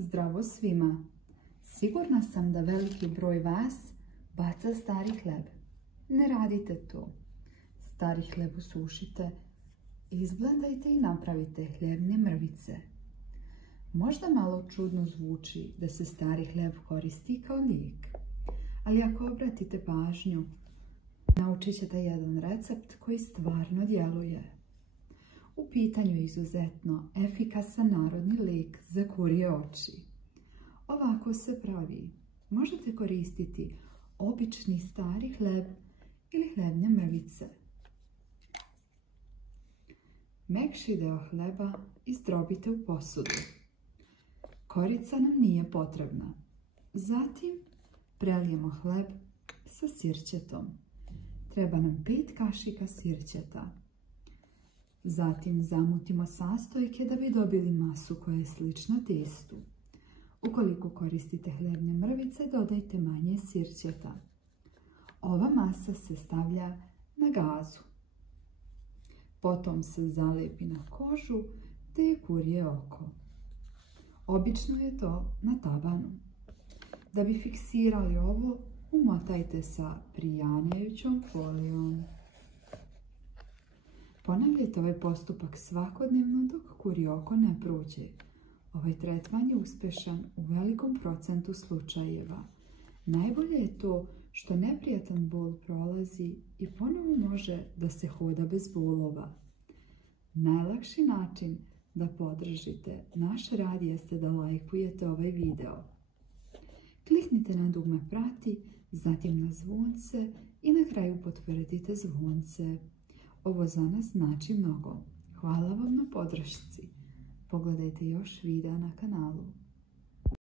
Zdravo svima! Sigurna sam da veliki broj vas baca stari hleb. Ne radite to. Stari hleb usušite, izblendajte i napravite hljebne mrvice. Možda malo čudno zvuči da se stari hleb koristi kao lijek, ali ako obratite pažnju, naučit ćete jedan recept koji stvarno djeluje. U pitanju je izuzetno efikasan narodni lijek za kurje oči. Ovako se pravi. Možete koristiti obični stari hleb ili hljebne mrvice. Mekši deo hleba izdrobite u posudu. Korica nam nije potrebna. Zatim prelijemo hleb sa sirćetom. Treba nam 5 kašika sirćeta. Zatim zamutimo sastojke da bi dobili masu koja je slična testu. Ukoliko koristite hljebne mrvice, dodajte manje sirćeta. Ova masa se stavlja na gazu. Potom se zalepi na kožu te je kurje oko. Obično je to na tabanu. Da bi fiksirali ovo, umotajte sa prijanjajućom folijom. Ponavljajte ovaj postupak svakodnevno dok kurje oko ne prođe. Ovaj tretman je uspješan u velikom procentu slučajeva. Najbolje je to što neprijatan bol prolazi i ponovo može da se hoda bez bolova. Najlakši način da podržite naš rad jeste da lajkujete ovaj video. Kliknite na dugme prati, zatim na zvonce i na kraju potvrdite zvonce. Ovo za nas znači mnogo. Hvala vam na podršci. Pogledajte još videa na kanalu.